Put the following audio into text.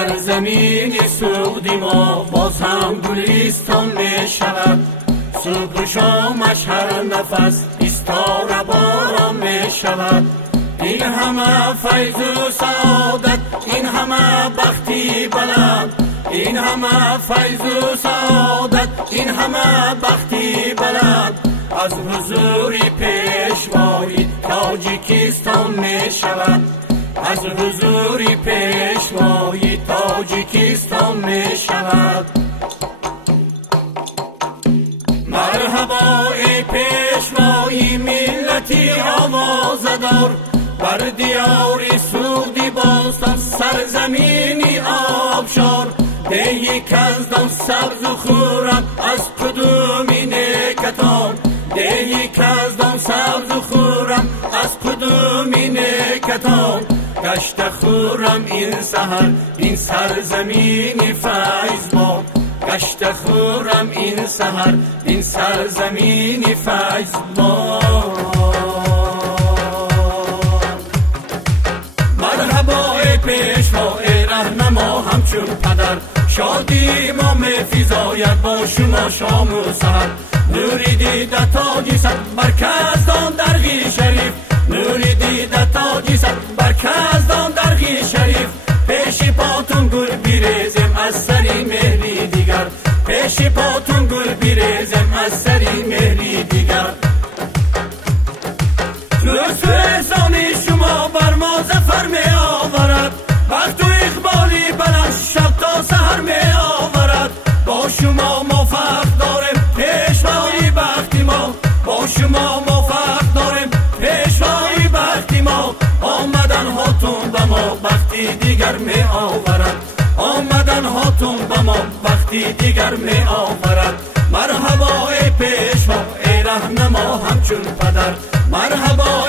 سرزمین سعودی ما باز هم گلستان می شود. صبح و شامش هر نفس ایستار باران می شود. این همه فیض و سعادت، این همه بختی بلند، این همه فیض و سعادت، این همه بختی بلند از حضور پیشوای تاجیکستان می شود. از حضور پیشوای تاجیکستان می شود. مرحبا ای پیشوای ملتی آوازدار، بر دیار سعودی باستان سرزمینی آبشار. ده یک از دان سبز و خورم از کدومی نکتان، ده یک از دان سبز و خورم از کدومی نکتان. گشت خورم این سحر این سرزمینی فیض باد، گشت خورم این سحر این سرزمینی فیض باد. مرحبا ای پیشوا ای رهنما همچون پدر، شادی ما می‌فزاید با شما شام و سحر. نوری دیده تاجی سر برکزدان درگی شریف، نوری دیده تاجی سر برکزدان درگی شریف. پیش پاتون گل بیریزم از سری مهری دیگر، پیش پاتون گل بیریزم از سری مهری دیگر. لطف و احسان شما بر ما ظفر می آورد، وقت و اقبالی بلند شب تا سحر می آورد. با شما موفق داریم پیشوای بختی ما، با شما موفق داریم پیشوای بختی ما. آمدن هاتون به ما بختی دیگر می آورد، آمدن هاتون به ما بختی دیگر می آورد. مرحبا ای پیشوا ای رهنما همچون پدر، مرحبا